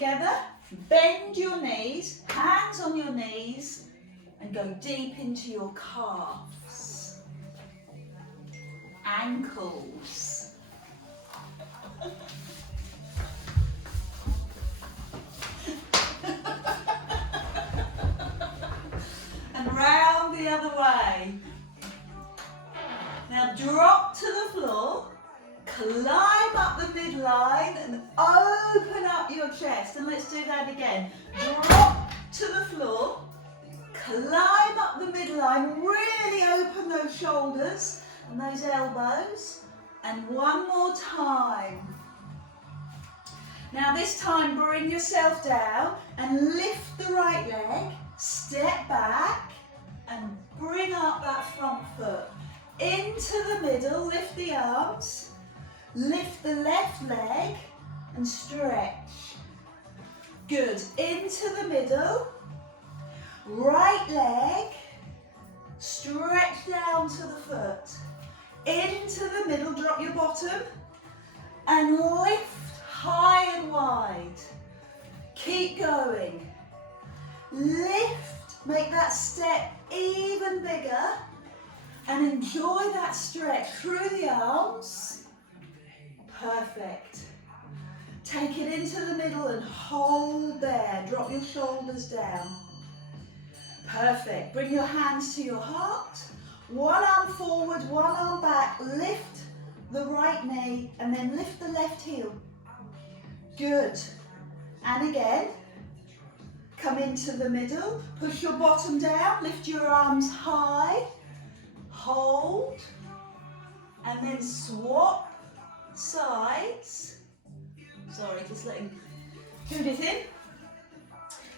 together. Bend your knees, hands on your knees, and go deep into your calves, ankles. And round the other way. Now drop to the floor, climb up the midline and open up your chest. And let's do that again. Drop to the floor, climb up the midline, really open those shoulders and those elbows. And one more time. Now this time bring yourself down and lift the right leg, step back and bring up that front foot. Into the middle, lift the arms, lift the left leg and stretch. Good, into the middle, right leg, stretch down to the foot. Into the middle, drop your bottom and lift high and wide. Keep going. Lift, make that step even bigger. And enjoy that stretch through the arms. Perfect. Take it into the middle and hold there. Drop your shoulders down. Perfect. Bring your hands to your heart. One arm forward, one arm back. Lift the right knee and then lift the left heel. Good. And again. Come into the middle. Push your bottom down. Lift your arms high. Hold, and then swap sides. Sorry, just letting Judith in.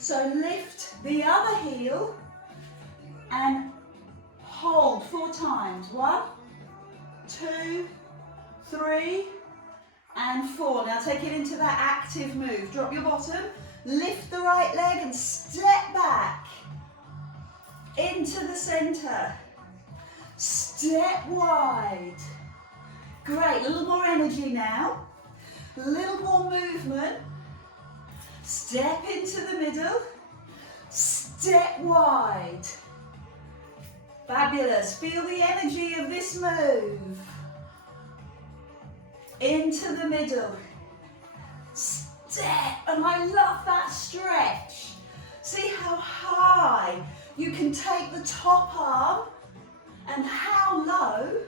So lift the other heel and hold 4 times. 1, 2, 3, and 4. Now take it into that active move. Drop your bottom, lift the right leg and step back into the center. Step wide. Great, a little more energy now. A little more movement. Step into the middle. Step wide. Fabulous. Feel the energy of this move. Into the middle. Step. And I love that stretch. See how high you can take the top arm and how low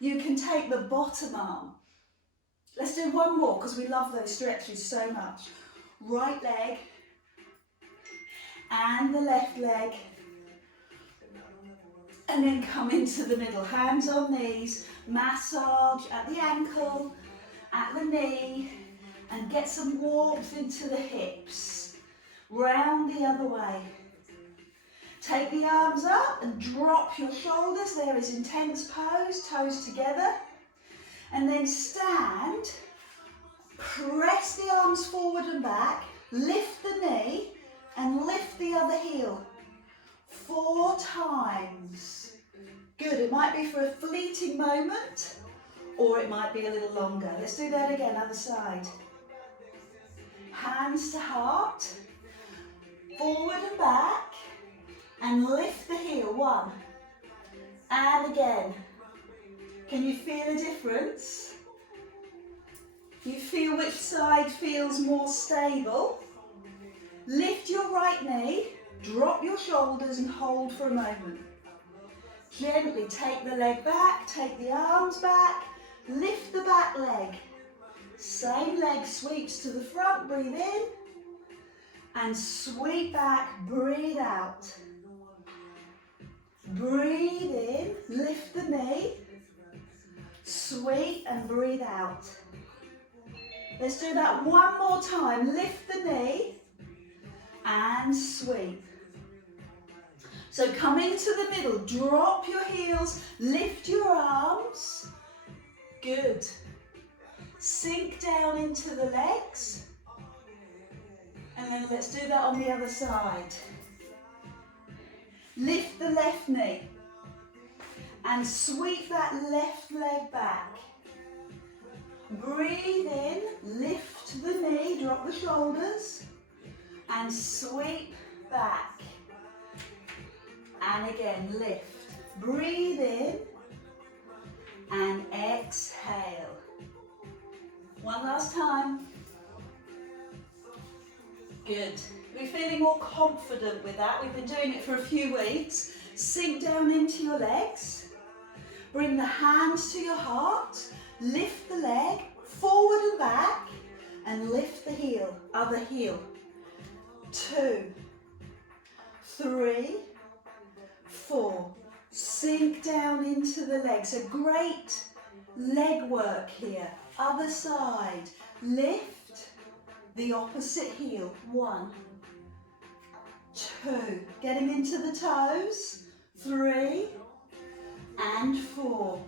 you can take the bottom arm. Let's do one more because we love those stretches so much. Right leg and the left leg. And then come into the middle. Hands on knees. Massage at the ankle, at the knee. And get some warmth into the hips. Round the other way. Take the arms up and drop your shoulders. There is intense pose, toes together. And then stand, press the arms forward and back, lift the knee and lift the other heel. 4 times. Good, it might be for a fleeting moment or it might be a little longer. Let's do that again, other side. Hands to heart, forward and back. And lift the heel, 1. And again. Can you feel a difference? You feel which side feels more stable? Lift your right knee, drop your shoulders and hold for a moment. Gently take the leg back, take the arms back, lift the back leg. Same leg sweeps to the front, breathe in. And sweep back, breathe out. Breathe in, lift the knee, sweep and breathe out. Let's do that one more time. Lift the knee and sweep. So come into the middle, drop your heels, lift your arms. Good. Sink down into the legs. And then let's do that on the other side. Lift the left knee and sweep that left leg back. Breathe in, lift lift the knee, drop the shoulders, and sweep back. And again, lift. Breathe in and exhale. One last time. Good. We're feeling more confident with that. We've been doing it for a few weeks. Sink down into your legs. Bring the hands to your heart. Lift the leg forward and back. And lift the heel, other heel. 2, 3, 4. Sink down into the legs. So great leg work here. Other side. Lift the opposite heel. 1, 2. Getting into the toes. 3 and 4.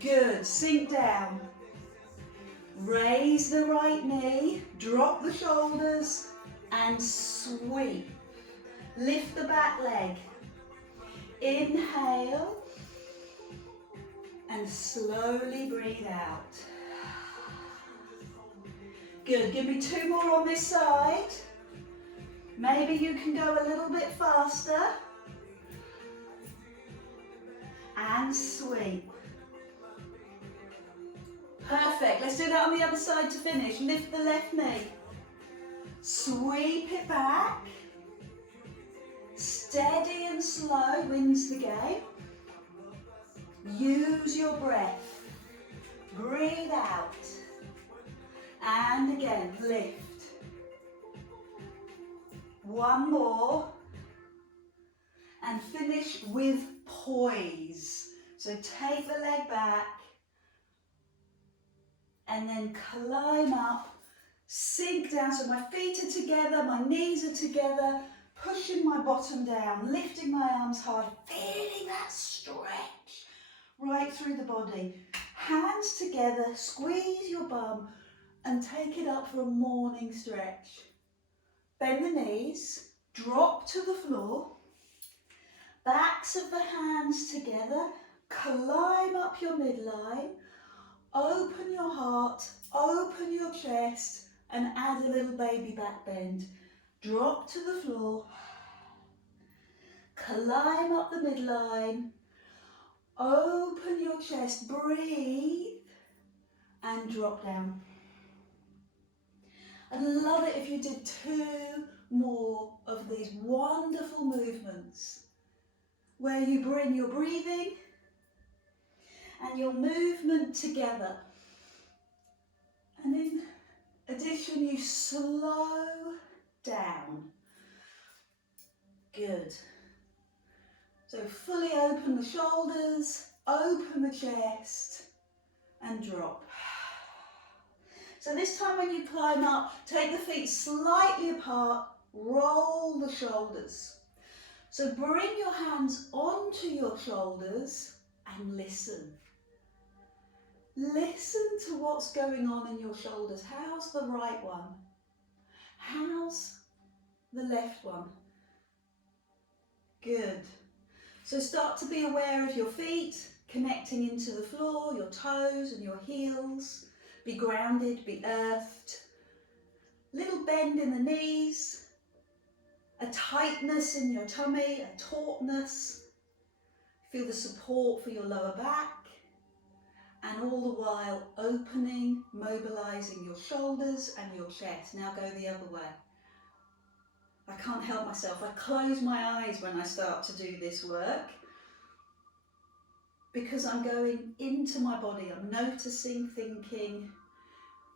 Good. Sink down. Raise the right knee. Drop the shoulders and sweep. Lift the back leg. Inhale and slowly breathe out. Good. Give me 2 more on this side. Maybe you can go a little bit faster. And sweep. Perfect. Let's do that on the other side to finish. Lift the left knee. Sweep it back. Steady and slow wins the game. Use your breath. Breathe out. And again, lift. 1 more. And finish with poise. So take the leg back. And then climb up. Sink down. So my feet are together, my knees are together. Pushing my bottom down, lifting my arms high, feeling that stretch right through the body. Hands together, squeeze your bum and take it up for a morning stretch. Bend the knees, drop to the floor, backs of the hands together, climb up your midline, open your heart, open your chest and add a little baby back bend. Drop to the floor, climb up the midline, open your chest, breathe and drop down. I'd love it if you did 2 more of these wonderful movements where you bring your breathing and your movement together. And in addition, you slow down. Good. So fully open the shoulders, open the chest and drop. So this time when you climb up, take the feet slightly apart, roll the shoulders. So bring your hands onto your shoulders and listen. Listen to what's going on in your shoulders. How's the right one? How's the left one? Good. So start to be aware of your feet, connecting into the floor, your toes and your heels. Be grounded, be earthed. Little bend in the knees. A tightness in your tummy, a tautness. Feel the support for your lower back. And all the while opening, mobilizing your shoulders and your chest. Now go the other way. I can't help myself. I close my eyes when I start to do this work because I'm going into my body. I'm noticing, thinking,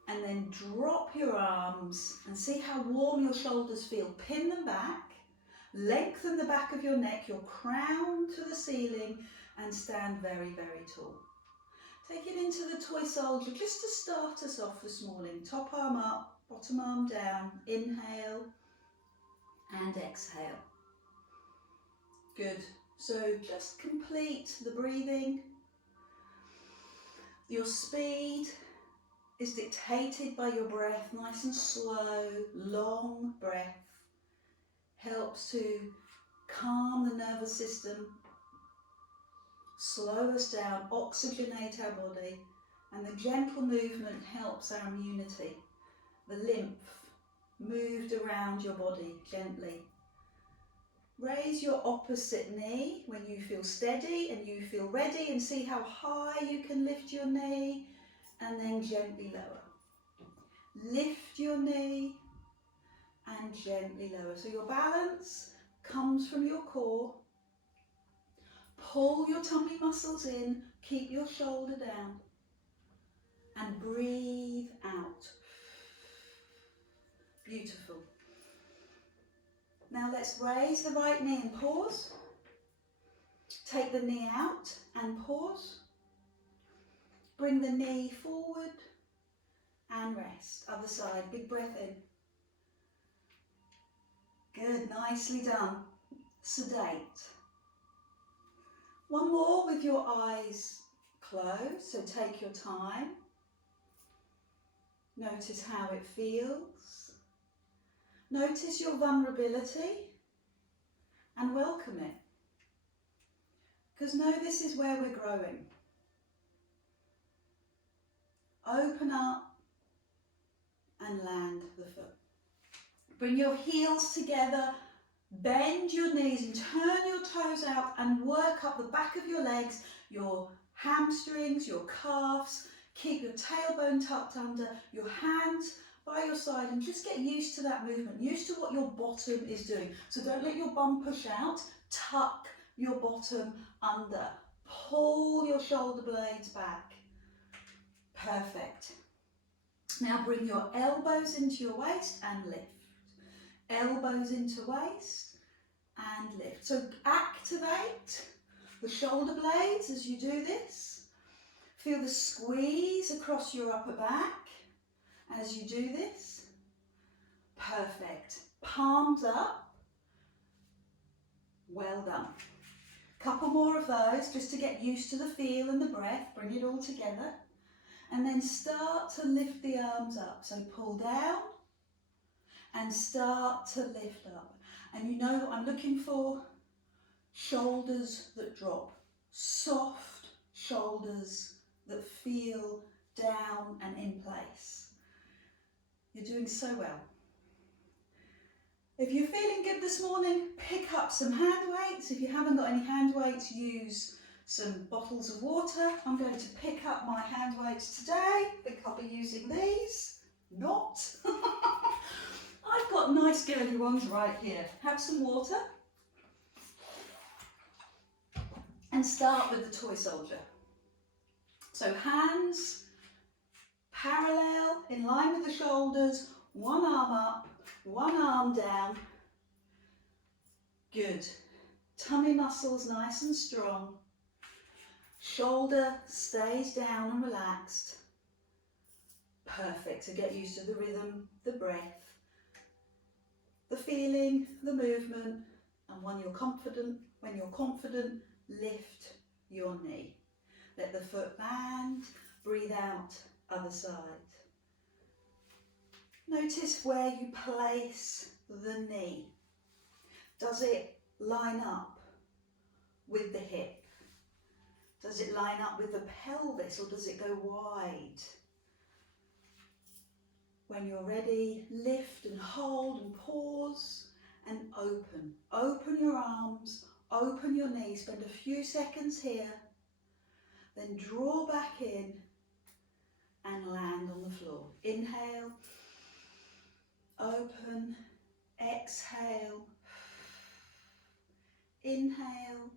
and then drop your arms and see how warm your shoulders feel. Pin them back, lengthen the back of your neck, your crown to the ceiling, and stand very, very tall. Take it into the toy soldier just to start us off this morning. Top arm up, bottom arm down. Inhale and exhale. Good. So just complete the breathing. Your speed is dictated by your breath. Nice and slow, long breath. Helps to calm the nervous system, slow us down, oxygenate our body, and the gentle movement helps our immunity. the lymph moved around your body gently. Raise your opposite knee when you feel steady and you feel ready, and see how high you can lift your knee, and then gently lower. Lift your knee and gently lower. So your balance comes from your core. Pull your tummy muscles in, keep your shoulder down, and breathe out. Beautiful. Now let's raise the right knee and pause. Take the knee out and pause. Bring the knee forward and rest. Other side, big breath in. Good, nicely done. Sedate. One more with your eyes closed, so take your time. Notice how it feels. Notice your vulnerability and welcome it. Because know this is where we're growing. Open up and land the foot. Bring your heels together, bend your knees and turn your toes out and work up the back of your legs, your hamstrings, your calves. Keep your tailbone tucked under, your hands by your side, and just get used to that movement, used to what your bottom is doing. So don't let your bum push out, tuck your bottom under. Pull your shoulder blades back. Perfect. Now bring your elbows into your waist and lift. Elbows into waist and lift. So activate the shoulder blades as you do this. Feel the squeeze across your upper back as you do this. Perfect. Palms up. Well done. Couple more of those just to get used to the feel and the breath. Bring it all together. And then start to lift the arms up. So pull down and start to lift up. And you know I'm looking for shoulders that drop. Soft shoulders that feel down and in place. You're doing so well. If you're feeling good this morning, pick up some hand weights. If you haven't got any hand weights, use some bottles of water. I'm going to pick up my hand weights today. I think I'll be using these. Not. I've got nice girly ones right here. Have some water. And start with the toy soldier. So hands parallel, in line with the shoulders, one arm up, one arm down. Good. Tummy muscles nice and strong. Shoulder stays down and relaxed. Perfect. So get used to the rhythm, the breath, the feeling, the movement. And when you're confident, lift your knee. Let the foot land, breathe out, other side. Notice where you place the knee. Does it line up with the hip? Does it line up with the pelvis, or does it go wide? When you're ready, lift and hold and pause and open. Open your arms, open your knees, spend a few seconds here. Then draw back in and land on the floor. Inhale, open, exhale, inhale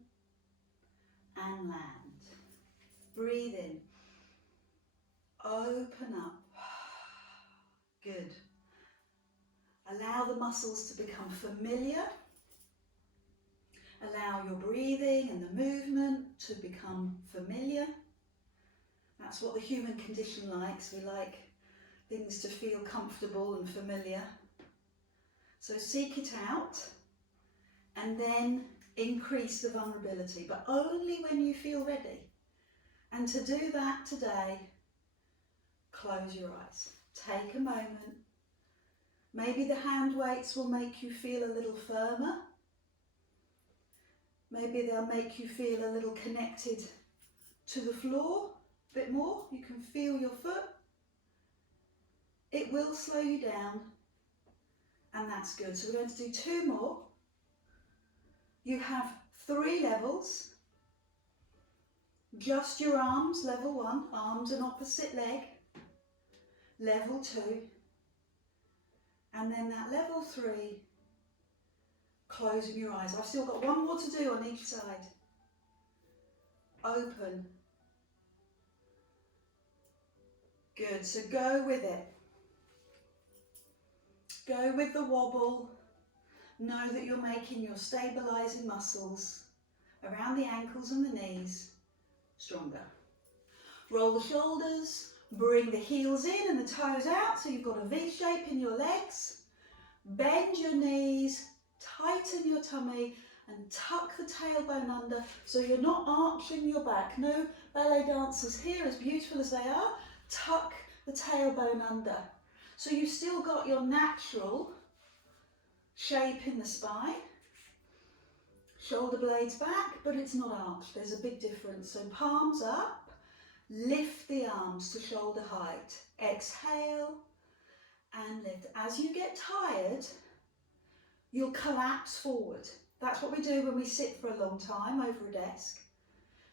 and land. Breathe in, open up. Good. Allow the muscles to become familiar. Allow your breathing and the movement to become familiar. That's what the human condition likes. We like things to feel comfortable and familiar. So seek it out and then increase the vulnerability, but only when you feel ready. And to do that today, close your eyes. Take a moment. Maybe the hand weights will make you feel a little firmer. Maybe they'll make you feel a little connected to the floor a bit more. You can feel your foot. it will slow you down, and that's good. So we're going to do 2 more. You have 3 levels. Just your arms, level 1, arms and opposite leg. Level 2, and then that level 3, closing your eyes. I've still got 1 more to do on each side. Open. Good, so go with it. Go with the wobble. Know that you're making your stabilising muscles around the ankles and the knees stronger. Roll the shoulders, bring the heels in and the toes out, so you've got a V shape in your legs. Bend your knees, tighten your tummy and tuck the tailbone under so you're not arching your back. No ballet dancers here, as beautiful as they are, tuck the tailbone under. So you've still got your natural shape in the spine. Shoulder blades back, but it's not arched. There's a big difference. So palms up, lift the arms to shoulder height. Exhale and lift. As you get tired, you'll collapse forward. That's what we do when we sit for a long time over a desk.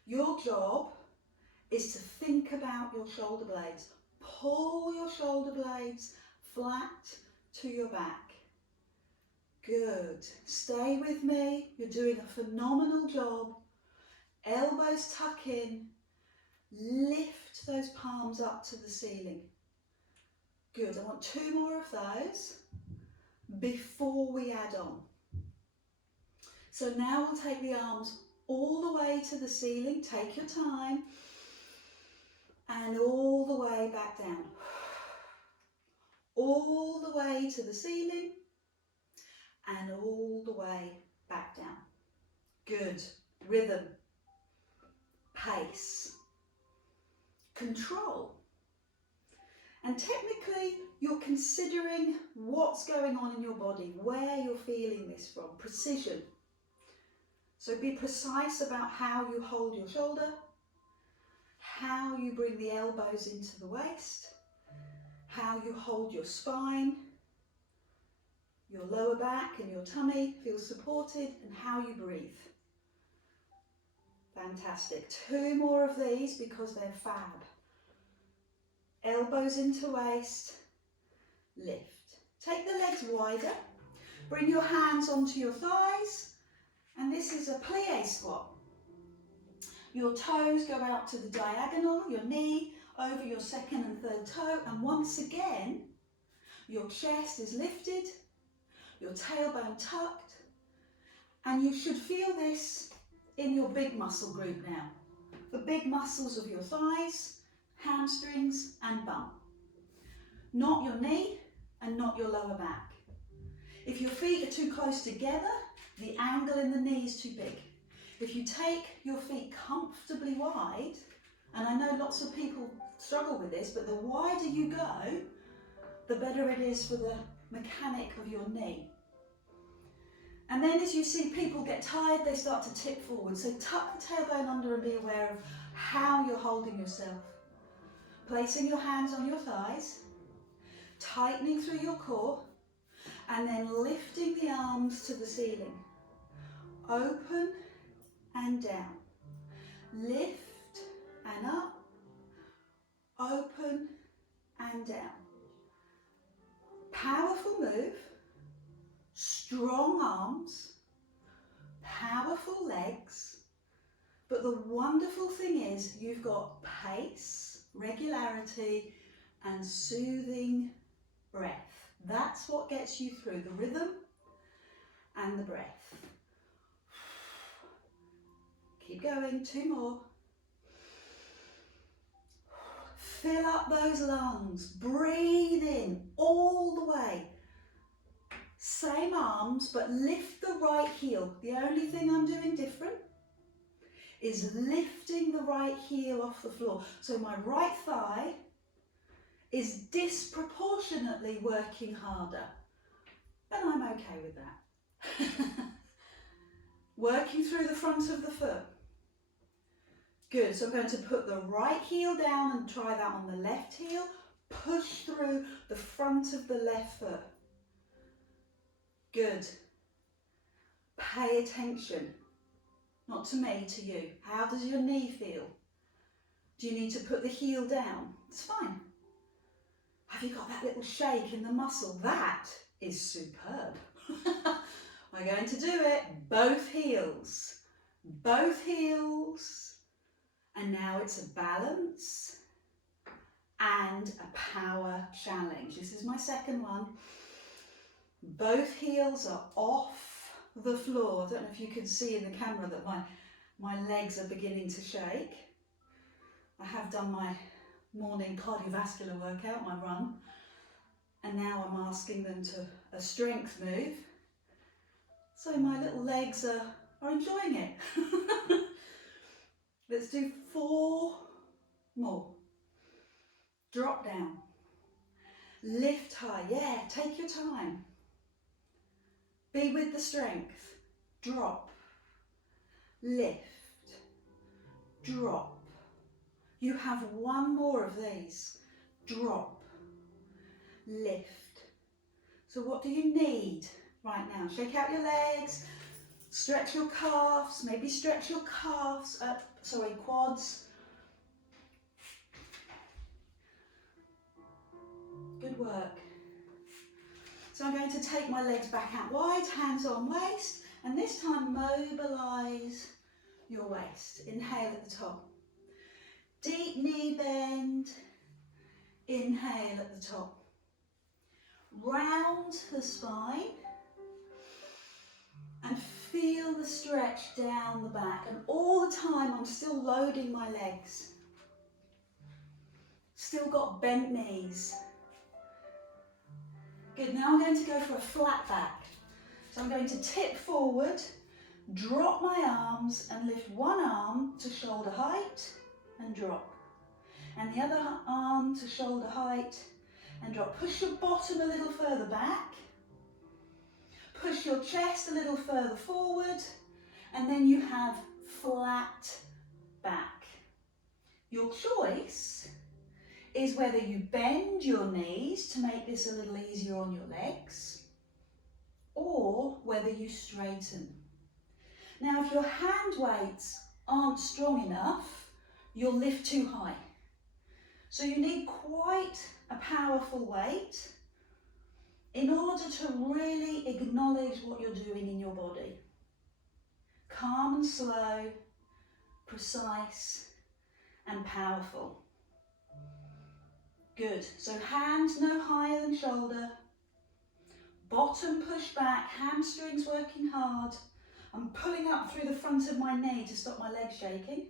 Your job is to think about your shoulder blades. Pull your shoulder blades flat to your back. Good. Stay with me. You're doing a phenomenal job. Elbows tuck in. Lift those palms up to the ceiling. Good. I want 2 more of those before we add on. So now we'll take the arms all the way to the ceiling. Take your time. And all the way back down. All the way to the ceiling. And all the way back down. Good. Rhythm. Pace. Control. And technically, you're considering what's going on in your body, where you're feeling this from. Precision. So be precise about how you hold your shoulder, how you bring the elbows into the waist, how you hold your spine, your lower back and your tummy feel supported, and how you breathe. Fantastic. 2 more of these because they're fab. Elbows into waist, lift. Take the legs wider, bring your hands onto your thighs, and this is a plie squat. Your toes go out to the diagonal, your knee over your second and third toe, and once again, your chest is lifted, your tailbone tucked, and you should feel this in your big muscle group now. The big muscles of your thighs, hamstrings and bum. Not your knee and not your lower back. If your feet are too close together, the angle in the knee is too big. If you take your feet comfortably wide, and I know lots of people struggle with this, but the wider you go, the better it is for the mechanic of your knee. And then as you see people get tired, they start to tip forward. So tuck the tailbone under and be aware of how you're holding yourself. Placing your hands on your thighs, tightening through your core, and then lifting the arms to the ceiling. Open and down. Lift and up. Open and down. Powerful move. Strong arms. Powerful legs. But the wonderful thing is you've got pace, regularity, and soothing breath. That's what gets you through the rhythm and the breath. Keep going, 2 more. Fill up those lungs. Breathe in all the way. Same arms, but lift the right heel. The only thing I'm doing different is lifting the right heel off the floor. So my right thigh is disproportionately working harder, but I'm okay with that. Working through the front of the foot. Good, so I'm going to put the right heel down and try that on the left heel. Push through the front of the left foot. Good. Pay attention. Not to me, to you. How does your knee feel? Do you need to put the heel down? It's fine. Have you got that little shake in the muscle? That is superb. We're going to do it. Both heels. Both heels. And now it's a balance and a power challenge. This is my second one. Both heels are off the floor. I don't know if you can see in the camera that my legs are beginning to shake. I have done my morning cardiovascular workout, my run, and now I'm asking them to a strength move. So my little legs are enjoying it. Let's do 4 more. Drop down. Lift high. Yeah, take your time. Be with the strength. Drop. Lift. Drop. You have 1 more of these. Drop. Lift. So what do you need right now? Shake out your legs. Stretch your calves. Maybe stretch your quads. Good work. So I'm going to take my legs back out wide, hands on waist, and this time mobilise your waist. Inhale at the top. Deep knee bend. Inhale at the top. Round the spine and feel the stretch down the back. And all the time I'm still loading my legs. Still got bent knees. Good, now I'm going to go for a flat back. So I'm going to tip forward, drop my arms and lift one arm to shoulder height and drop. And the other arm to shoulder height and drop. Push your bottom a little further back. Push your chest a little further forward. And then you have flat back. Your choice is whether you bend your knees to make this a little easier on your legs, or whether you straighten. Now, if your hand weights aren't strong enough, you'll lift too high. So you need quite a powerful weight in order to really acknowledge what you're doing in your body. Calm and slow, precise and powerful. Good, so hands no higher than shoulder, bottom push back, hamstrings working hard. I'm pulling up through the front of my knee to stop my legs shaking.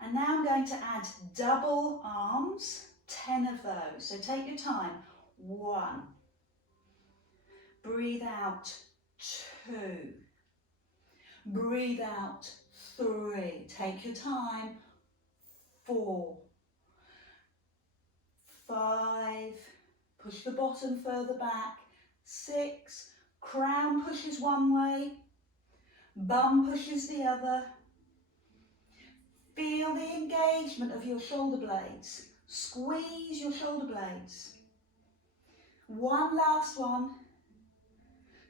And now I'm going to add double arms, 10 of those. So take your time. 1. Breathe out. 2. Breathe out. 3. Take your time. 4. 5. Push the bottom further back. 6. Crown pushes one way. Bum pushes the other. Feel the engagement of your shoulder blades. Squeeze your shoulder blades. One last one.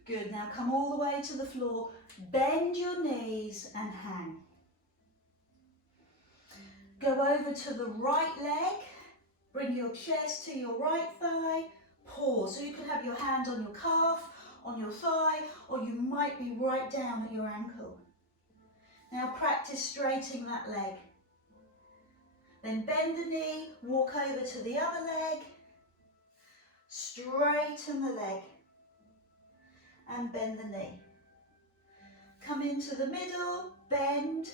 Good, now come all the way to the floor. Bend your knees and hang. Go over to the right leg. Bring your chest to your right thigh. Pause. So you can have your hand on your calf, on your thigh, or you might be right down at your ankle. Now practice straightening that leg. Then bend the knee, walk over to the other leg, straighten the leg and bend the knee. Come into the middle, bend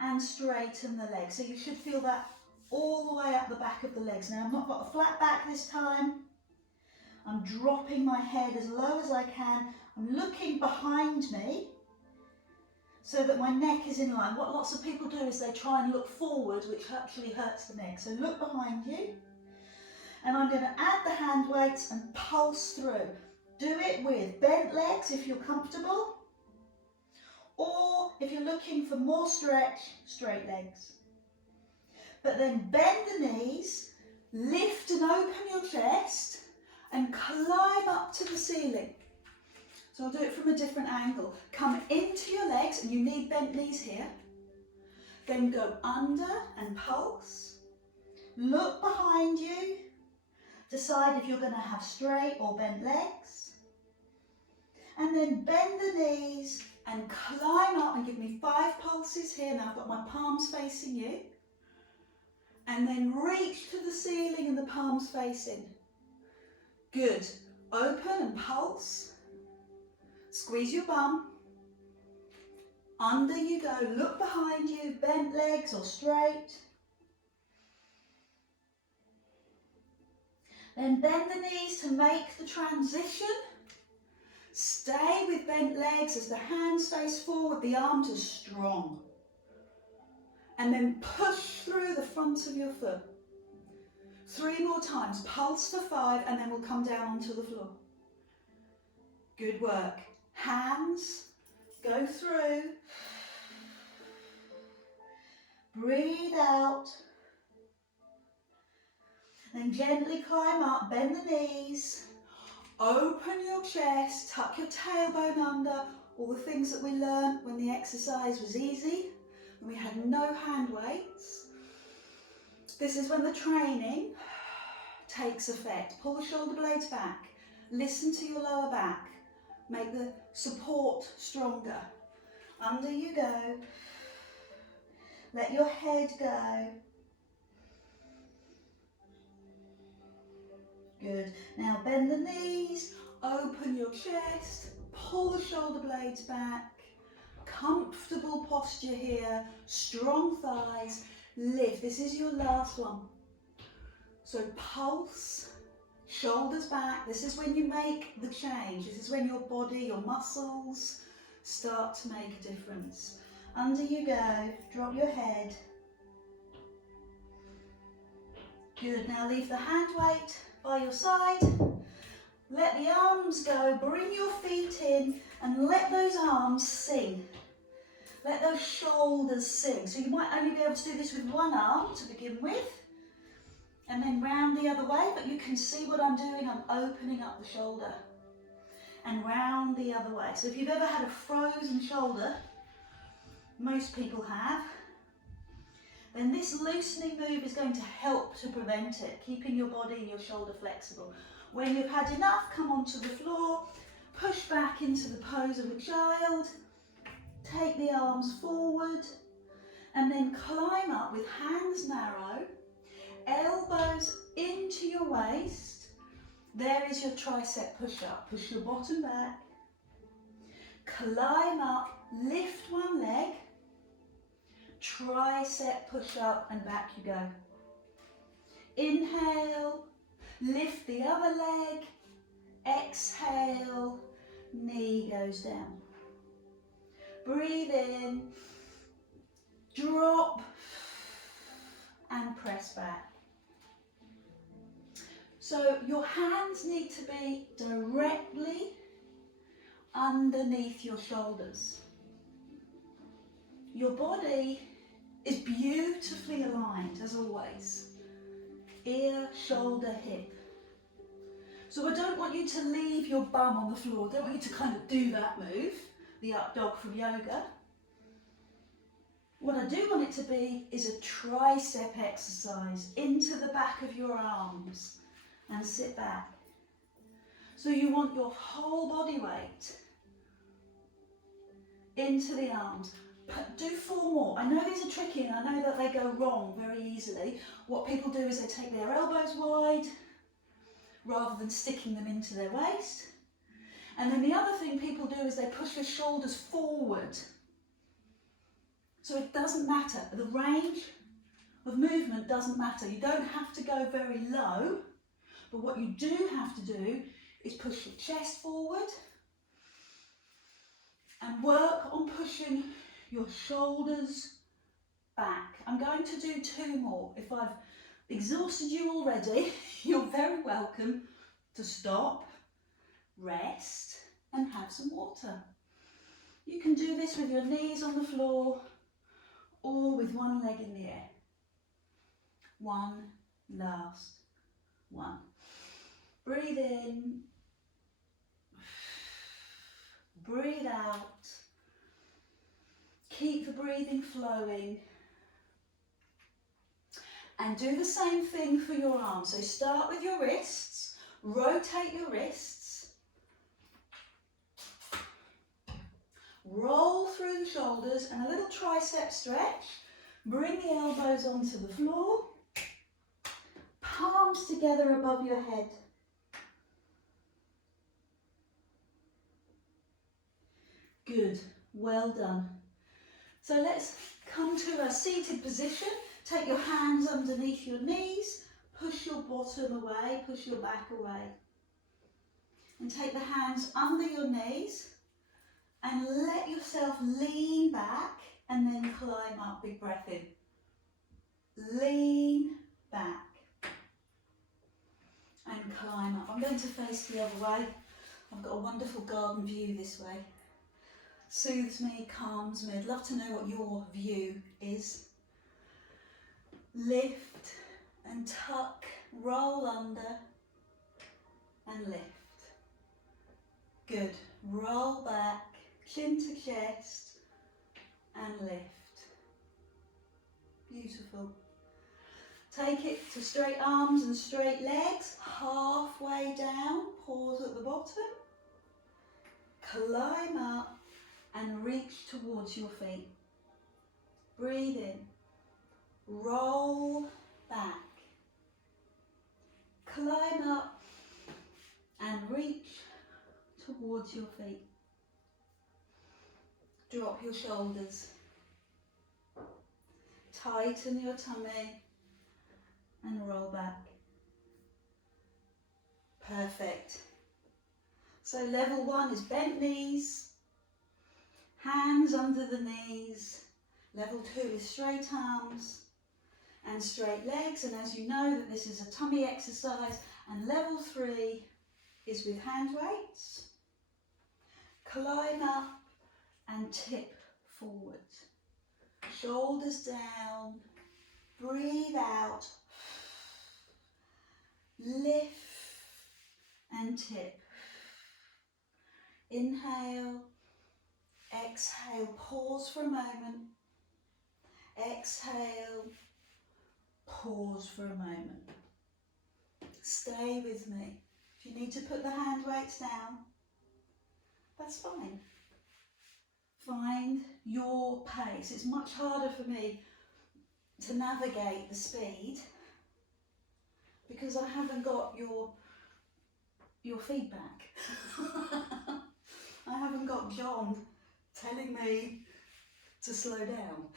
and straighten the leg. So you should feel that all the way up the back of the legs. Now I've not got a flat back this time. I'm dropping my head as low as I can. I'm looking behind me so that my neck is in line. What lots of people do is they try and look forward, which actually hurts the neck. So look behind you. And I'm going to add the hand weights and pulse through. Do it with bent legs if you're comfortable. Or if you're looking for more stretch, straight legs. But then bend the knees, Lift and open your chest and climb up to the ceiling. So I'll do it from a different angle. Come into your legs, and you need bent knees here. Then go under and pulse. Look behind you. Decide if you're going to have straight or bent legs. And then bend the knees and climb up, and give me 5 pulses here. Now I've got my palms facing you. And then reach to the ceiling and the palms facing. Good. Open and pulse. Squeeze your bum. Under you go. Look behind you. Bent legs or straight. Then bend the knees to make the transition. Stay with bent legs as the hands face forward. The arms are strong. And then push through the front of your foot. 3 more times. Pulse for 5, and then we'll come down onto the floor. Good work. Hands go through. Breathe out. Then gently climb up. Bend the knees. Open your chest. Tuck your tailbone under. All the things that we learned when the exercise was easy. We had no hand weights. This is when the training takes effect. Pull the shoulder blades back. Listen to your lower back. Make the support stronger. Under you go. Let your head go. Good. Now bend the knees. Open your chest. Pull the shoulder blades back. Comfortable posture here, strong thighs, lift. This is your last one. So pulse, shoulders back. This is when you make the change. This is when your body, your muscles start to make a difference. Under you go, drop your head. Good, now leave the hand weight by your side. Let the arms go, bring your feet in and let those arms sing. Let those shoulders sing. So you might only be able to do this with one arm to begin with, and then round the other way, but you can see what I'm doing. I'm opening up the shoulder and round the other way. So if you've ever had a frozen shoulder, most people have, then this loosening move is going to help to prevent it, keeping your body and your shoulder flexible. When you've had enough, come onto the floor, push back into the pose of a child, take the arms forward, and then climb up with hands narrow, elbows into your waist. There is your tricep push-up. Push your bottom back, climb up, lift one leg, tricep push-up, and back you go. Inhale, lift the other leg, exhale, knee goes down. Breathe in, drop, and press back. So your hands need to be directly underneath your shoulders. Your body is beautifully aligned, as always. Ear, shoulder, hip. So I don't want you to leave your bum on the floor. I don't want you to kind of do that move, the up dog from yoga. What I do want it to be is a tricep exercise into the back of your arms and sit back. So you want your whole body weight into the arms. Do 4 more. I know these are tricky and I know that they go wrong very easily. What people do is they take their elbows wide rather than sticking them into their waist. And then the other thing people do is they push their shoulders forward. So it doesn't matter. The range of movement doesn't matter. You don't have to go very low, but what you do have to do is push your chest forward and work on pushing your shoulders back. I'm going to do 2 more. If I've exhausted you already, you're very welcome to stop, rest, and have some water. You can do this with your knees on the floor or with one leg in the air. One last 1. Breathe in, breathe out. Keep the breathing flowing. And do the same thing for your arms. So start with your wrists, rotate your wrists, roll through the shoulders and a little tricep stretch. Bring the elbows onto the floor, palms together above your head. Good, well done. So let's come to a seated position. Take your hands underneath your knees, push your bottom away, push your back away. And take the hands under your knees and let yourself lean back and then climb up. Big breath in. Lean back and climb up. I'm going to face the other way. I've got a wonderful garden view this way. Soothes me, calms me. I'd love to know what your view is. Lift and tuck, roll under and lift. Good. Roll back, chin to chest and lift. Beautiful. Take it to straight arms and straight legs, halfway down, pause at the bottom. Climb up and reach towards your feet. Breathe in. Roll back. Climb up and reach towards your feet. Drop your shoulders. Tighten your tummy and roll back. Perfect. So level 1 is bent knees, hands under the knees. Level 2 is straight arms and straight legs, and as you know that this is a tummy exercise. And level 3 is with hand weights. Climb up and tip forward. Shoulders down, breathe out, lift and tip. Inhale, exhale, pause for a moment. Exhale, pause for a moment. Stay with me. If you need to put the hand weights down, that's fine. Find your pace. It's much harder for me to navigate the speed because I haven't got your feedback. I haven't got John telling me to slow down.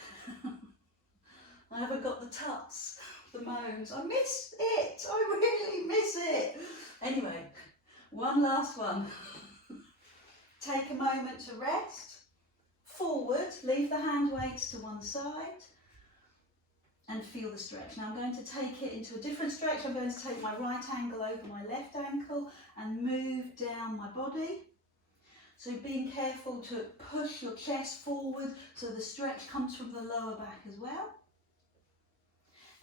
I haven't got the tuts, the moans. I miss it. I really miss it. Anyway, one last one. Take a moment to rest. Forward, leave the hand weights to one side and feel the stretch. Now I'm going to take it into a different stretch. I'm going to take my right ankle over my left ankle and move down my body. So being careful to push your chest forward so the stretch comes from the lower back as well.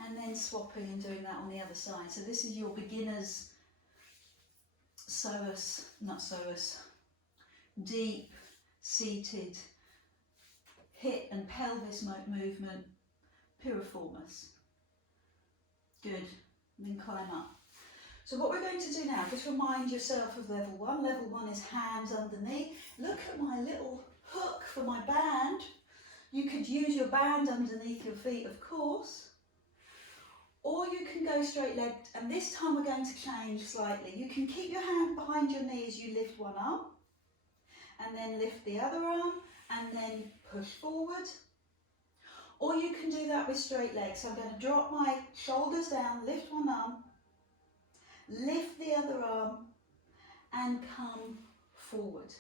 And then swapping and doing that on the other side. So this is your beginner's deep seated hip and pelvis movement, piriformis. Good, and then climb up. So what we're going to do now, just remind yourself of level 1. Level 1 is hands underneath. Look at my little hook for my band. You could use your band underneath your feet, of course. Or you can go straight legged, and this time we're going to change slightly. You can keep your hand behind your knee as you lift one arm, and then lift the other arm, and then push forward. Or you can do that with straight legs. So I'm going to drop my shoulders down, lift one arm, lift the other arm, and come forward.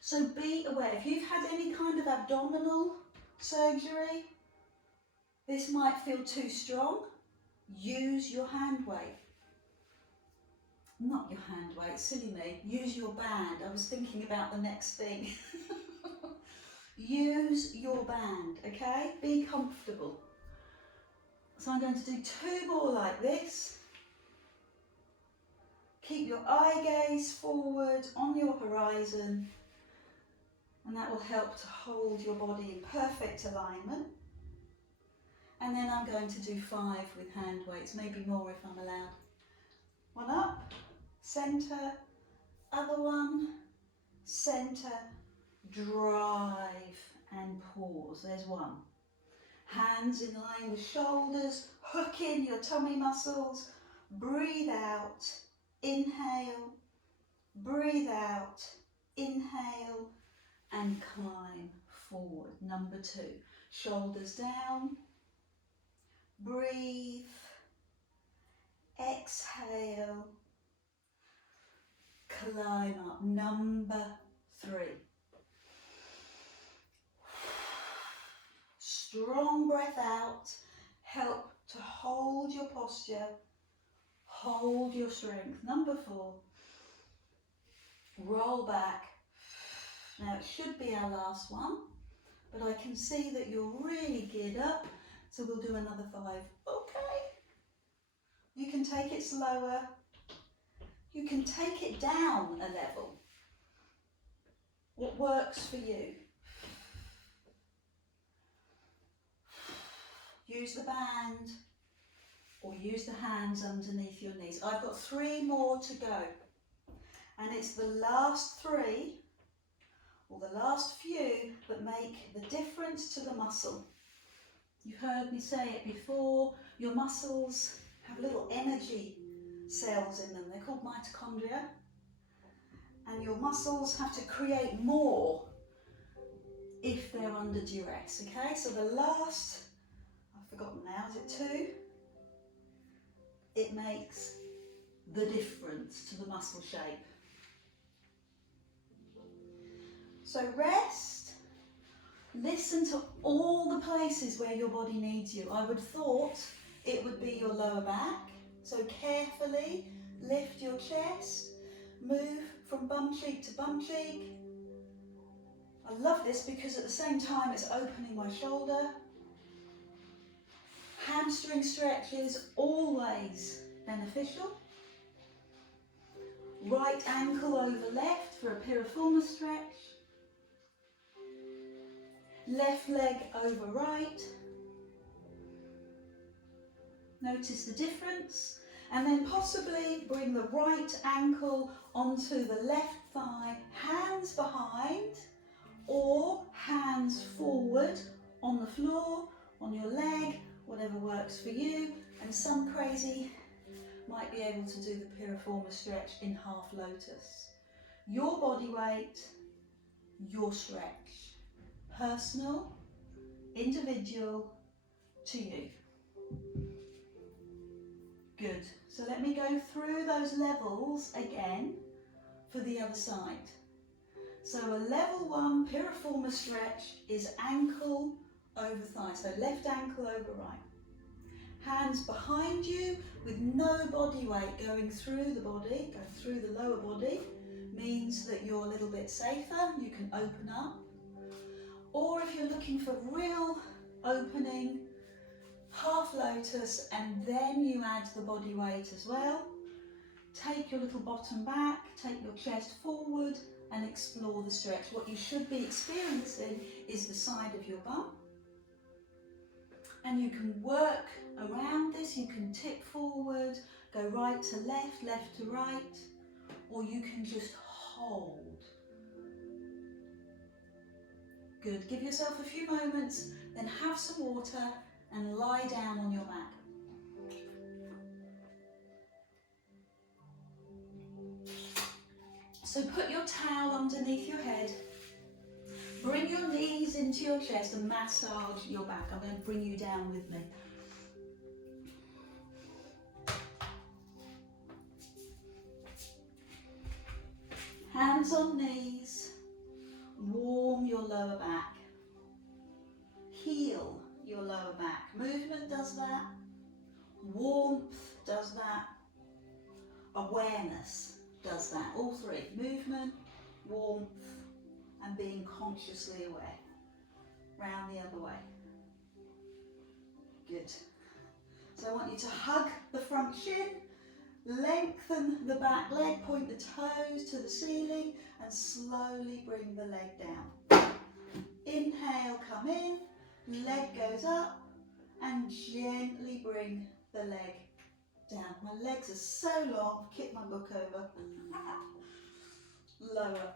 So be aware, if you've had any kind of abdominal surgery, this might feel too strong. Use your hand weight. Not your hand weight, silly me. Use your band. I was thinking about the next thing. Use your band, okay? Be comfortable. So I'm going to do 2 more like this. Keep your eye gaze forward on your horizon, and that will help to hold your body in perfect alignment. And then I'm going to do 5 with hand weights, maybe more if I'm allowed. 1 up, centre, other one, centre, drive and pause. There's 1. Hands in line with shoulders, hook in your tummy muscles, breathe out, inhale, breathe out, inhale, and climb forward. Number 2, shoulders down, breathe, exhale, climb up. Number 3. Strong breath out, help to hold your posture, hold your strength. Number 4, roll back. Now it should be our last one, but I can see that you're really geared up, so we'll do another 5. Okay. You can take it slower. You can take it down a level. What works for you? Use the band or use the hands underneath your knees. I've got 3 more to go, and it's the last 3 or the last few that make the difference to the muscle. You've heard me say it before, your muscles have little energy cells in them. They're called mitochondria, and your muscles have to create more if they're under duress. Okay, so the last, I've forgotten now, is it 2? It makes the difference to the muscle shape. So rest, listen to all the places where your body needs you. I would have thought it would be your lower back, so carefully lift your chest, move from bum cheek to bum cheek. I love this because at the same time it's opening my shoulder. Hamstring stretches, always beneficial. Right ankle over left for a piriformis stretch. Left leg over right. Notice the difference. And then possibly bring the right ankle onto the left thigh, hands behind or hands forward on the floor, on your leg, whatever works for you. And some crazy might be able to do the piriformis stretch in half lotus. Your body weight, your stretch. Personal, individual, to you. Good. So let me go through those levels again for the other side. So a level 1 piriformis stretch is ankle over thigh. So left ankle over right. Hands behind you with no body weight going through the body, going through the lower body, means that you're a little bit safer. You can open up. Or if you're looking for real opening, half lotus, and then you add the body weight as well. Take your little bottom back, take your chest forward and explore the stretch. What you should be experiencing is the side of your bum. And you can work around this, you can tip forward, go right to left, left to right, or you can just hold. Good, give yourself a few moments, then have some water and lie down on your mat. So put your towel underneath your head, bring your knees into your chest and massage your back. I'm going to bring you down with me. Hands on knees, warm your lower back. Heal your lower back. Movement does that. Warmth does that. Awareness does that. All 3. Movement, warmth, and being consciously aware. Round the other way. Good. So I want you to hug the front shin, Lengthen the back leg, point the toes to the ceiling and slowly bring the leg down. Inhale, come in, leg goes up and gently bring the leg down. My legs are so long, kick my book over. Lower.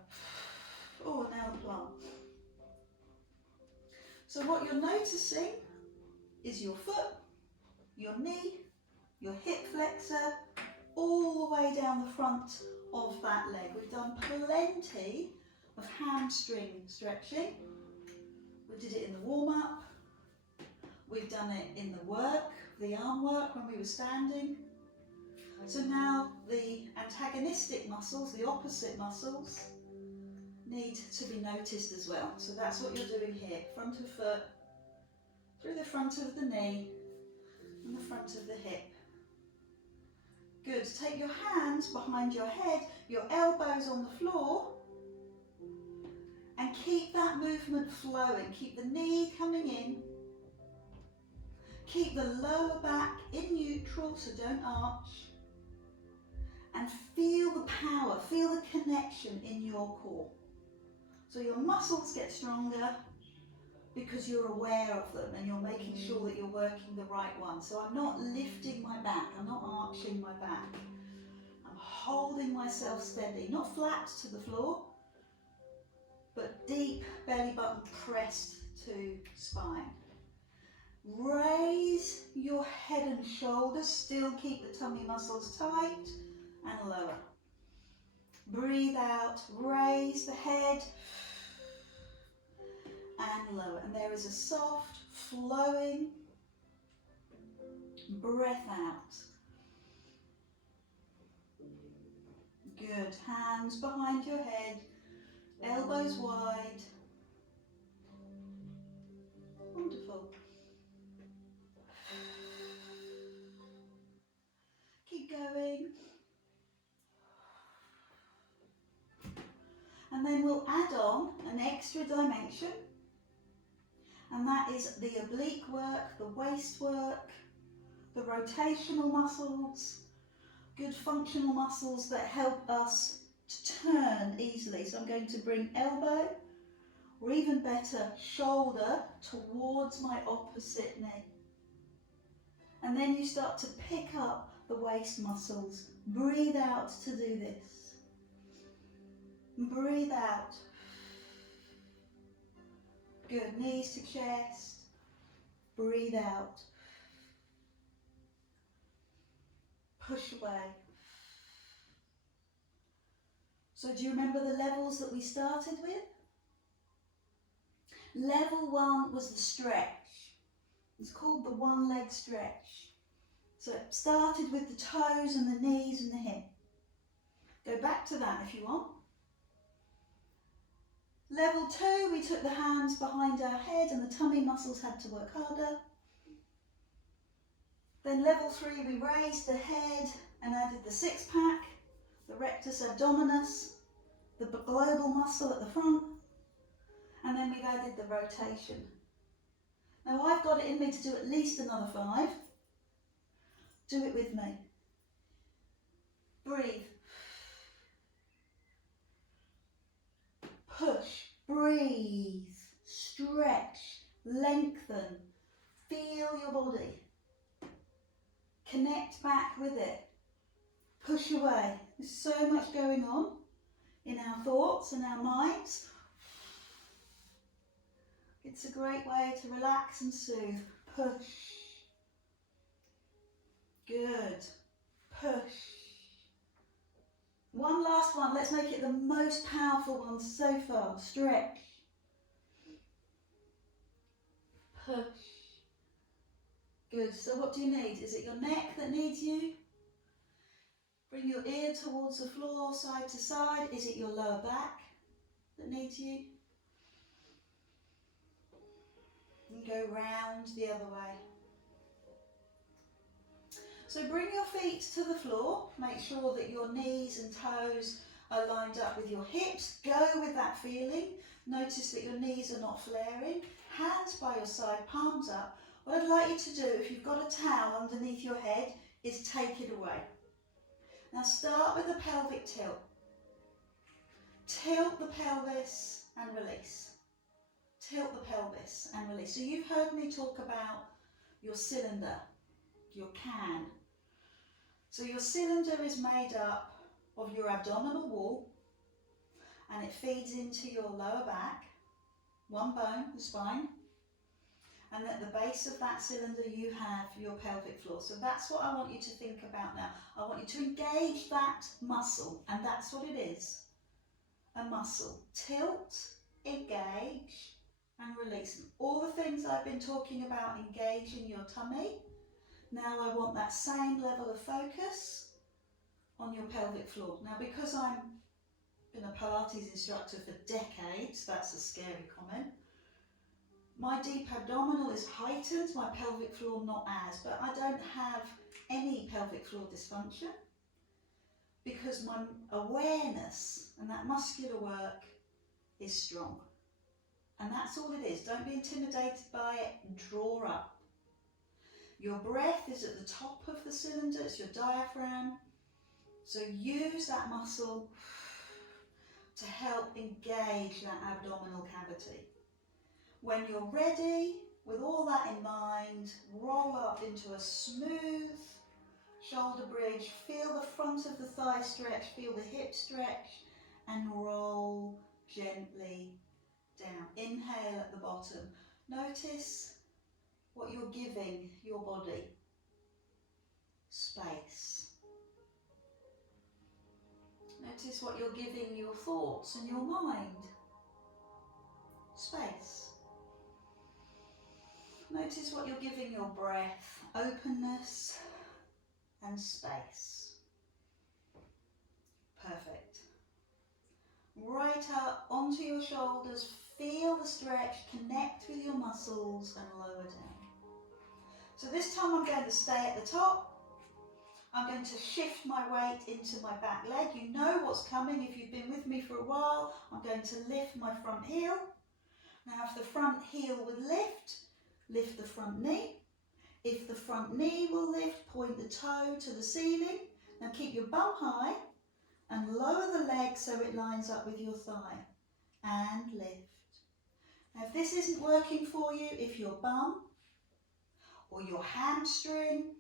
Oh, now the plant. So what you're noticing is your foot, your knee, your hip flexor, all the way down the front of that leg. We've done plenty of hamstring stretching. We did it in the warm-up. We've done it in the work, the arm work when we were standing. So now the antagonistic muscles, the opposite muscles, need to be noticed as well. So that's what you're doing here. Front of foot, through the front of the knee and the front of the hip. Good. Take your hands behind your head, your elbows on the floor, and keep that movement flowing. Keep the knee coming in. Keep the lower back in neutral, so don't arch. And feel the power, feel the connection in your core. So your muscles get stronger because you're aware of them and you're making sure that you're working the right one. So I'm not lifting my back, I'm not arching my back. I'm holding myself steady, not flat to the floor, but deep belly button pressed to spine. Raise your head and shoulders, still keep the tummy muscles tight and lower. Breathe out, raise the head and lower. And there is a soft, flowing breath out. Good. Hands behind your head, elbows wide. Wonderful. Keep going. And then we'll add on an extra dimension. And that is the oblique work, the waist work, the rotational muscles, good functional muscles that help us to turn easily. So I'm going to bring elbow, or even better, shoulder towards my opposite knee. And then you start to pick up the waist muscles. Breathe out to do this. Breathe out. Good. Knees to chest. Breathe out. Push away. So do you remember the levels that we started with? Level 1 was the stretch. It's called the one leg stretch. So it started with the toes and the knees and the hip. Go back to that if you want. Level 2, we took the hands behind our head and the tummy muscles had to work harder. Then level 3, we raised the head and added the six pack, the rectus abdominis, the global muscle at the front, and then we've added the rotation. Now I've got it in me to do at least another 5. Do it with me. Breathe. Push, breathe, stretch, lengthen, feel your body. Connect back with it. Push away. There's so much going on in our thoughts and our minds. It's a great way to relax and soothe. Push. Good. Push. One last one. Let's make it the most powerful one so far. Stretch. Push. Good. So what do you need? Is it your neck that needs you? Bring your ear towards the floor, side to side. Is it your lower back that needs you? And go round the other way. So bring your feet to the floor. Make sure that your knees and toes are lined up with your hips. Go with that feeling. Notice that your knees are not flaring. Hands by your side, palms up. What I'd like you to do, if you've got a towel underneath your head, is take it away. Now start with the pelvic tilt. Tilt the pelvis and release. Tilt the pelvis and release. So you've heard me talk about your cylinder, your can. So your cylinder is made up of your abdominal wall, and it feeds into your lower back, one bone, the spine, and at the base of that cylinder you have your pelvic floor. So that's what I want you to think about now. I want you to engage that muscle, and that's what it is, a muscle. Tilt, engage, and release. All the things I've been talking about engaging your tummy, now I want that same level of focus on your pelvic floor. Now, because I've been a Pilates instructor for decades, that's a scary comment, my deep abdominal is heightened, my pelvic floor not as, but I don't have any pelvic floor dysfunction because my awareness and that muscular work is strong. And that's all it is. Don't be intimidated by it, and draw up. Your breath is at the top of the cylinder, it's your diaphragm. So use that muscle to help engage that abdominal cavity. When you're ready, with all that in mind, roll up into a smooth shoulder bridge. Feel the front of the thigh stretch, feel the hip stretch, and roll gently down. Inhale at the bottom. Notice what you're giving your body. Space. Notice what you're giving your thoughts and your mind. Space. Notice what you're giving your breath. Openness and space. Perfect. Right up onto your shoulders. Feel the stretch, connect with your muscles and lower down. So this time I'm going to stay at the top. I'm going to shift my weight into my back leg. You know what's coming if you've been with me for a while. I'm going to lift my front heel. Now if the front heel would lift, lift the front knee. If the front knee will lift, point the toe to the ceiling. Now keep your bum high and lower the leg so it lines up with your thigh. And lift. Now if this isn't working for you, if your bum or your hamstring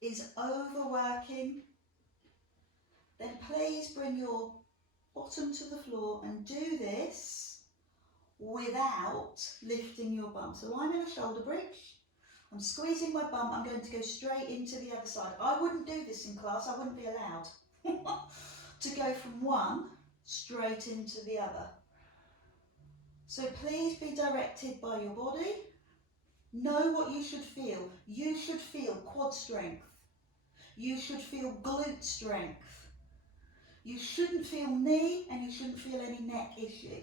is overworking, then please bring your bottom to the floor and do this without lifting your bum. So I'm in a shoulder bridge, I'm squeezing my bum, I'm going to go straight into the other side. I wouldn't do this in class, I wouldn't be allowed to go from one straight into the other. So please be directed by your body. Know what you should feel. You should feel quad strength. You should feel glute strength. You shouldn't feel knee and you shouldn't feel any neck issue.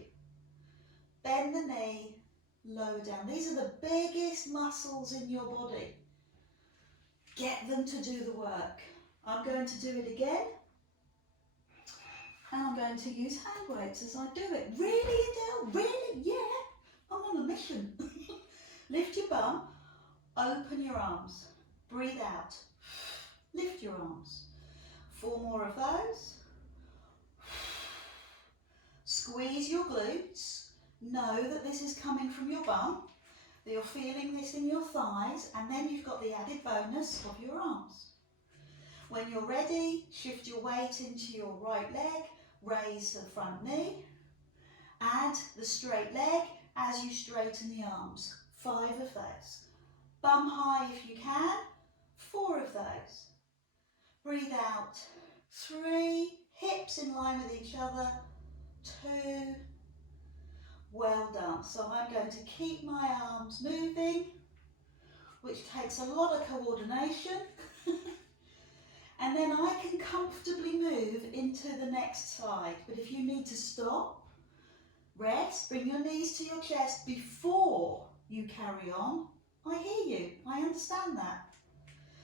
Bend the knee, lower down. These are the biggest muscles in your body. Get them to do the work. I'm going to do it again. And I'm going to use hand weights as I do it. Really, Adele? Really? Yeah. I'm on a mission. Lift your bum. Open your arms. Breathe out. Lift your arms. 4 more of those. Squeeze your glutes. Know that this is coming from your bum. That you're feeling this in your thighs. And then you've got the added bonus of your arms. When you're ready, shift your weight into your right leg. Raise the front knee. Add the straight leg as you straighten the arms. 5 of those. Bum high if you can. 4 of those. Breathe out. 3. Hips in line with each other. 2. Well done. So I'm going to keep my arms moving, which takes a lot of coordination. And then I can comfortably move into the next side. But if you need to stop, rest, bring your knees to your chest before you carry on. I hear you, I understand that.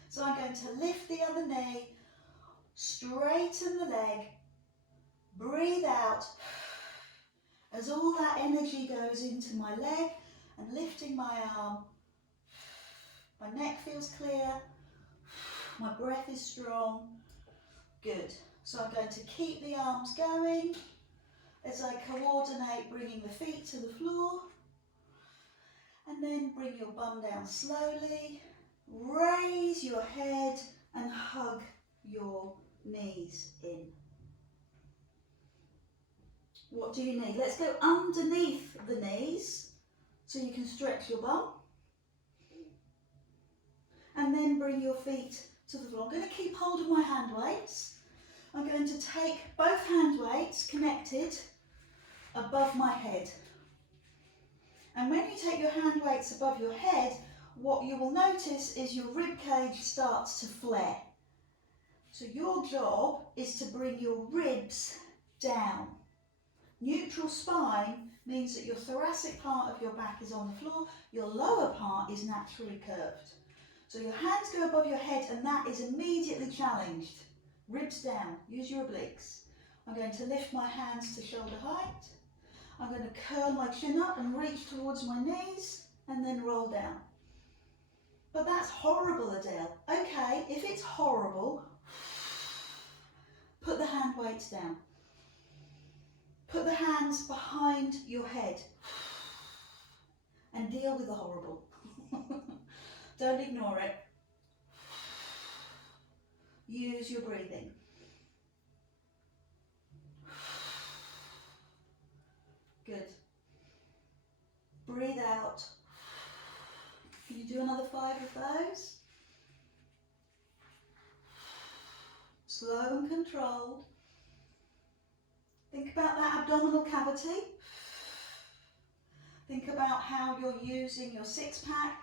So I'm going to lift the other knee, straighten the leg, breathe out as all that energy goes into my leg and lifting my arm. My neck feels clear, my breath is strong. Good. So I'm going to keep the arms going as I coordinate bringing the feet to the floor. And then bring your bum down slowly. Raise your head and hug your knees in. What do you need? Let's go underneath the knees so you can stretch your bum. And then bring your feet to the floor. I'm going to keep hold of my hand weights. I'm going to take both hand weights connected above my head. And when you take your hand weights above your head, what you will notice is your rib cage starts to flare. So your job is to bring your ribs down. Neutral spine means that your thoracic part of your back is on the floor, your lower part is naturally curved. So your hands go above your head and that is immediately challenged. Ribs down, use your obliques. I'm going to lift my hands to shoulder height. I'm going to curl my chin up and reach towards my knees and then roll down. But that's horrible, Adele. Okay, if it's horrible, put the hand weights down. Put the hands behind your head and deal with the horrible. Don't ignore it. Use your breathing. Good. Breathe out. Can you do another 5 of those? Slow and controlled. Think about that abdominal cavity. Think about how you're using your six-pack,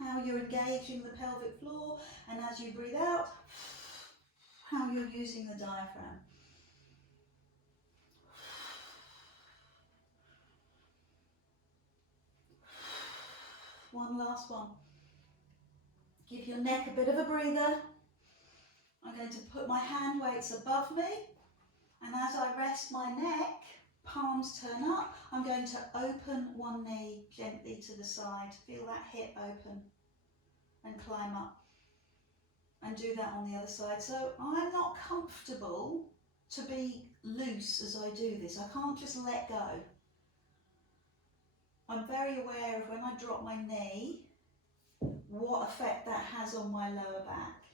how you're engaging the pelvic floor, and as you breathe out, how you're using the diaphragm. One last one. Give your neck a bit of a breather. I'm going to put my hand weights above me, and as I rest my neck, palms turn up, I'm going to open one knee gently to the side. Feel that hip open and climb up. And do that on the other side. So I'm not comfortable to be loose as I do this. I can't just let go. I'm very aware of when I drop my knee, what effect that has on my lower back.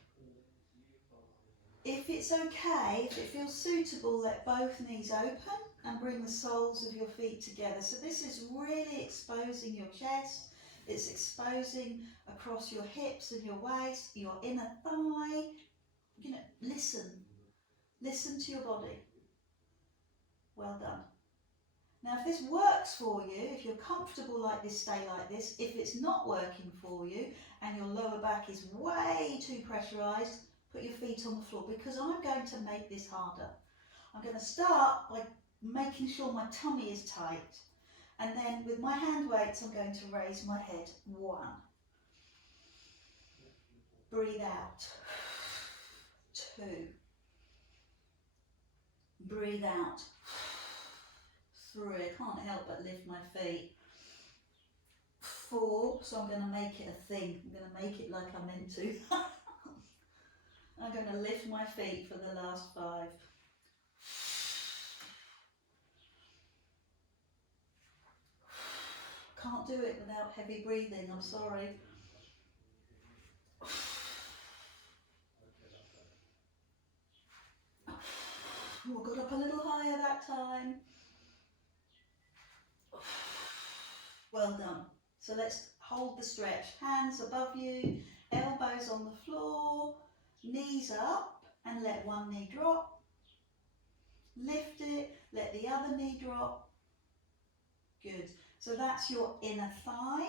If it's okay, if it feels suitable, let both knees open and bring the soles of your feet together. So this is really exposing your chest. It's exposing across your hips and your waist, your inner thigh. You know, listen. Listen to your body. Well done. Now, if this works for you, if you're comfortable like this, stay like this. If it's not working for you and your lower back is way too pressurised, put your feet on the floor, because I'm going to make this harder. I'm going to start by making sure my tummy is tight. And then with my hand weights, I'm going to raise my head. 1. Breathe out. 2. Breathe out. 3. I can't help but lift my feet. 4. So I'm going to make it a thing. I'm going to make it like I'm meant to. I'm going to lift my feet for the last 5. Can't do it without heavy breathing, I'm sorry. Oh, got up a little higher that time. Well done. So let's hold the stretch. Hands above you, elbows on the floor, knees up, and let one knee drop. Lift it, let the other knee drop. Good. So that's your inner thigh,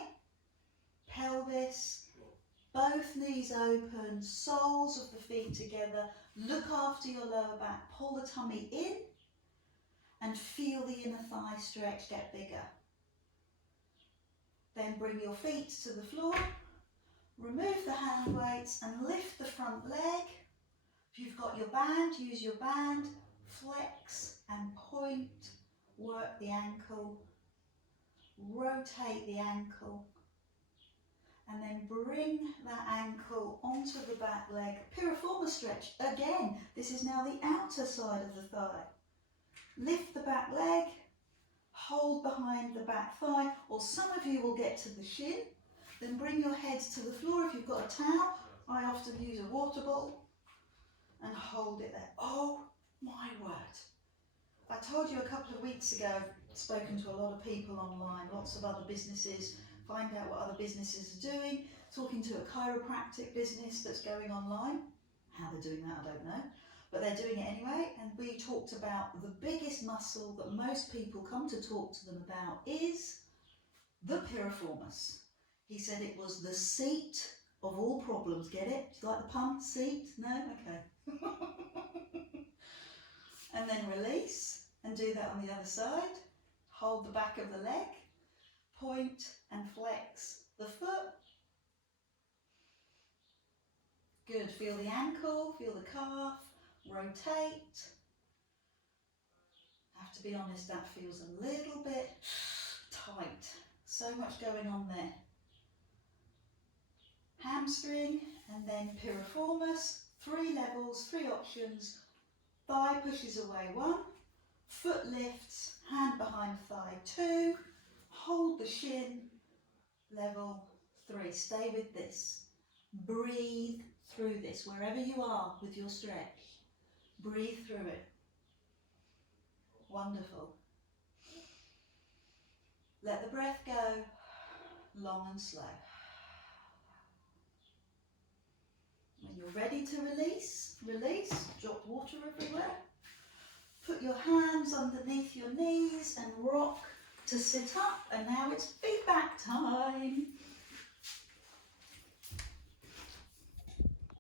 pelvis, both knees open, soles of the feet together. Look after your lower back, pull the tummy in and feel the inner thigh stretch get bigger. Then bring your feet to the floor, remove the hand weights and lift the front leg. If you've got your band, use your band, flex and point, work the ankle, rotate the ankle. And then bring that ankle onto the back leg. Piriformis stretch. Again, this is now the outer side of the thigh. Lift the back leg, hold behind the back thigh, or some of you will get to the shin. Then bring your heads to the floor. If you've got a towel, I often use a water bottle and hold it there. Oh my word. I told you a couple of weeks ago, I've spoken to a lot of people online, lots of other businesses, find out what other businesses are doing, talking to a chiropractic business that's going online. How they're doing that, I don't know, but they're doing it anyway. And we talked about the biggest muscle that most people come to talk to them about is the piriformis. He said it was the seat of all problems. Get it? Do you like the pun? Seat? No? Okay. And then release, and do that on the other side. Hold the back of the leg, point and flex the foot. Good, feel the ankle, feel the calf, rotate. I have to be honest, that feels a little bit tight. So much going on there. Hamstring, and then piriformis, 3 levels, 3 options. Thigh pushes away 1, foot lifts, hand behind thigh 2, hold the shin, level 3. Stay with this. Breathe through this, wherever you are with your stretch. Breathe through it. Wonderful. Let the breath go, long and slow. When you're ready to release, release. Drop water everywhere. Put your hands underneath your knees and rock to sit up. And now it's feedback time.